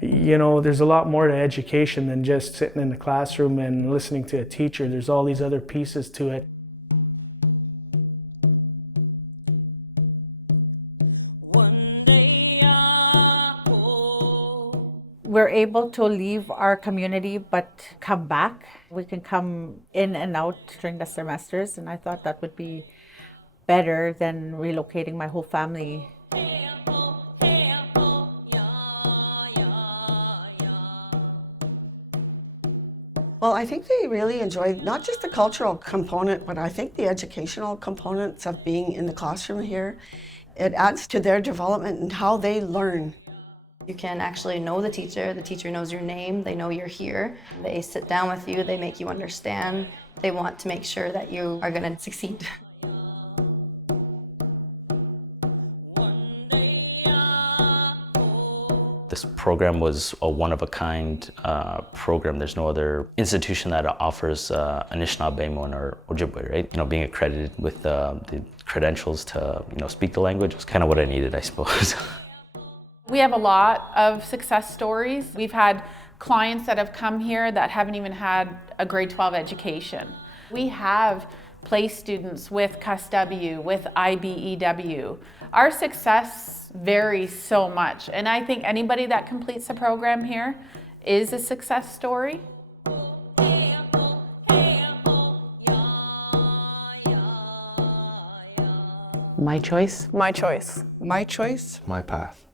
You know, there's a lot more to education than just sitting in the classroom and listening to a teacher. There's all these other pieces to it. We're able to leave our community but come back. We can come in and out during the semesters, and I thought that would be better than relocating my whole family. Well, I think they really enjoy not just the cultural component, but I think the educational components of being in the classroom here. It adds to their development and how they learn. You can actually know the teacher knows your name, they know you're here. They sit down with you, they make you understand. They want to make sure that you are going to succeed. This program was a one-of-a-kind program. There's no other institution that offers Anishinabek or Ojibwe, right? You know, being accredited with the credentials to, you know, speak the language was kind of what I needed, I suppose. We have a lot of success stories. We've had clients that have come here that haven't even had a grade 12 education. We have placed students with CUSW, with IBEW. Our success varies so much, and I think anybody that completes the program here is a success story. My choice. My choice. My choice. My path.